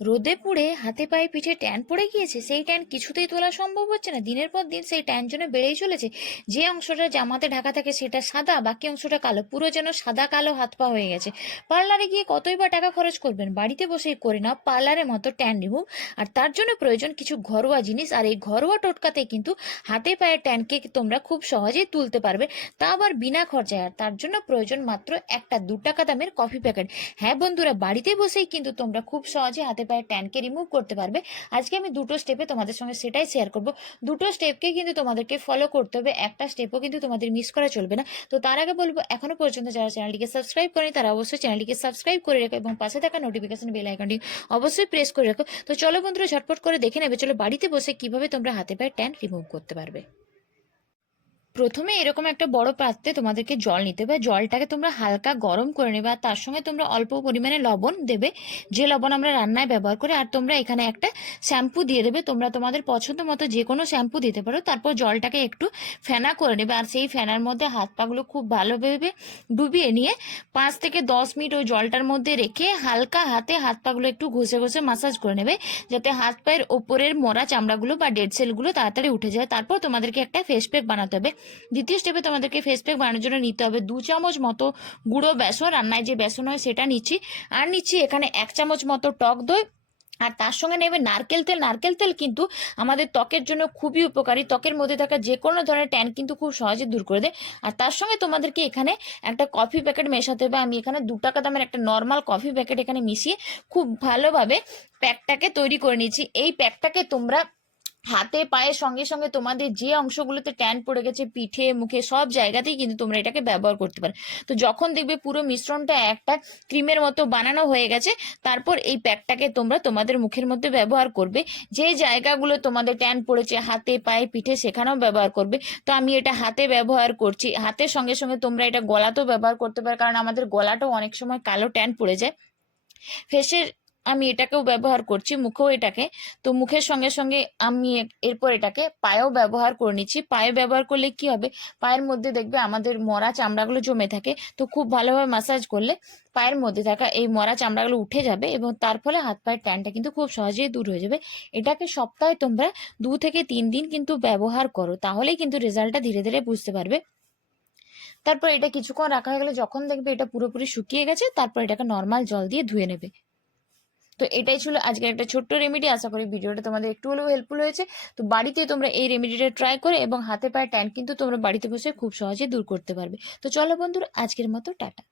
রোদে পুড়ে হাতে পায়ে পিঠে ট্যান পড়ে গিয়েছে, সেই ট্যান কিছুতেই তোলা সম্ভব হচ্ছে না। দিনের পর দিন সেই ট্যান যেন বেড়েই চলেছে। যে অংশটা জামাতে ঢাকা থাকে সেটা সাদা, বাকি অংশটা কালো, পুরো যেন সাদা কালো হাত পা হয়ে গেছে। পার্লারে গিয়ে কতই বা টাকা খরচ করবেন, বাড়িতে বসেই করে নাও পার্লারের মতো ট্যান রিমুভ। আর তার জন্য প্রয়োজন কিছু ঘরোয়া জিনিস, আর এই ঘরোয়া টোটকাতে কিন্তু হাতে পায়ে ট্যানকে তোমরা খুব সহজেই তুলতে পারবে, তা আবার বিনা খরচায়। আর তার জন্য প্রয়োজন মাত্র একটা 2 টাকা দামের কফি প্যাকেট। হ্যাঁ বন্ধুরা, বাড়িতে বসেই কিন্তু তোমরা খুব সহজে হাতে পায়ে ট্যানকে রিমুভ করতে পারবে। আজকে আমি দুটো স্টেপে তোমাদের সঙ্গে সেটাই শেয়ার করব। দুটো স্টেপকে কিন্তু তোমাদেরকে ফলো করতে হবে, একটা স্টেপও কিন্তু তোমাদের মিস করা চলবে না। তো তার আগে বলবো, এখনো পর্যন্ত যারা চ্যানেলটিকে সাবস্ক্রাইব করেনি তারা অবশ্যই চ্যানেলটিকে সাবস্ক্রাইব করে রাখো এবং পাশে থাকা নোটিফিকেশন বেল আইকনটি অবশ্যই প্রেস করে রাখো। তো চলো বন্ধুরা, ঝটপট করে দেখে নেবে চলো বাড়িতে বসে কিভাবে তোমরা হাতে পায়ে ট্যান রিমুভ করতে পারবে। প্রথমে এরকম একটা বড় পাত্রে তোমাদেরকে জল নিতে হবে। জলটাকে তোমরা হালকা গরম করে নেবে, আর তার সঙ্গে তোমরা অল্প পরিমাণে লবণ দেবে, যে লবণ আমরা রান্নায় ব্যবহার করি। আর তোমরা এখানে একটা শ্যাম্পু দিয়ে দেবে, তোমরা তোমাদের পছন্দ মতো যে কোনো শ্যাম্পু দিতে পারো। তারপর জলটাকে একটু ফেনা করে নেবে, আর সেই ফেনার মধ্যে হাত পাগুলো খুব ভালোভাবে ডুবিয়ে নিয়ে 5 থেকে 10 মিনিট ওই জলটার মধ্যে রেখে হালকা হাতে হাত পাগুলো একটু ঘষে ঘষে মাসাজ করে নেবে, যাতে হাত পায়ের ওপরের মরা চামড়াগুলো বা ডেড সেলগুলো তাড়াতাড়ি উঠে যায়। তারপর তোমাদেরকে একটা ফেস প্যাক বানাতে হবে। দ্বিতীয় স্টেপে তোমাদেরকে ফেস প্যাক বানানোর জন্য নিতে হবে 2 চামচ মতো গুঁড়ো বেসন, রান্নায় যে বেসন হয় সেটা নিচ্ছি। আর নিচ্ছি এখানে 1 চামচ মতো টক দই। আর তার সঙ্গে নেবে নারকেল তেল। নারকেল তেল কিন্তু আমাদের ত্বকের জন্য খুবই উপকারী, ত্বকের মধ্যে থাকা যে কোনো ধরনের ট্যান কিন্তু খুব সহজে দূর করে দেয়। আর তার সঙ্গে তোমাদেরকে এখানে একটা কফি প্যাকেট মেশাতে হবে। আমি এখানে 2 টাকা দামের একটা নর্মাল কফি প্যাকেট এখানে মিশিয়ে খুব ভালোভাবে প্যাকটাকে তৈরি করে নিচ্ছি। এই প্যাকটাকে তোমরা হাতে পায়ের সঙ্গে সঙ্গে তোমাদের যে অংশগুলোতে ট্যান পড়ে গেছে, পিঠে মুখে সব জায়গাতেই কিন্তু তোমরা এটাকে ব্যবহার করতে পারো। তো যখন দেখবে পুরো মিশ্রণটা একটা ক্রিমের মতো বানানো হয়ে গেছে, তারপর এই প্যাকটাকে তোমরা তোমাদের মুখের মধ্যে ব্যবহার করবে। যে জায়গাগুলো তোমাদের ট্যান পড়েছে হাতে পায়ে পিঠে, সেখানেও ব্যবহার করবে। তো আমি এটা হাতে ব্যবহার করছি, হাতের সঙ্গে সঙ্গে তোমরা এটা গলাতেও ব্যবহার করতে পারো, কারণ আমাদের গলাটাও অনেক সময় কালো ট্যান পড়ে যায়। ফেসের আমি এটাকেও ব্যবহার করছি, মুখেও এটাকে। তো মুখের সঙ্গে সঙ্গে আমি এরপর এটাকে পায়েও ব্যবহার করে নিচ্ছি। পায়ে ব্যবহার করলে কি হবে, পায়ের মধ্যে দেখবে আমাদের মরা চামড়াগুলো জমে থাকে, তো খুব ভালোভাবে মাসাজ করলে পায়ের মধ্যে থাকা এই মরা চামড়াগুলো উঠে যাবে এবং তার ফলে হাত পায়ের ট্যানটা কিন্তু খুব সহজেই দূর হয়ে যাবে। এটাকে সপ্তাহে তোমরা 2 থেকে 3 দিন কিন্তু ব্যবহার করো, তাহলেই কিন্তু রেজাল্টটা ধীরে ধীরে বুঝতে পারবে। তারপর এটা কিছুক্ষণ রাখা হয়ে গেলে যখন দেখবে এটা পুরোপুরি শুকিয়ে গেছে, তারপর এটাকে নর্মাল জল দিয়ে ধুয়ে নেবে। তো এটাই ছিল আজকের একটা ছোট্ট রেমেডি। আশা করি ভিডিওটা তোমাদের একটু হলেও হেল্পফুল হয়েছে। তো বাড়িতে তোমরা এই রেমেডিটা ট্রাই করে এবং হাতে পায়ে ট্যান কিন্তু তোমরা বাড়িতে বসে খুব সহজে দূর করতে পারবে। তো চলো বন্ধুরা, আজকের মতো টাটা।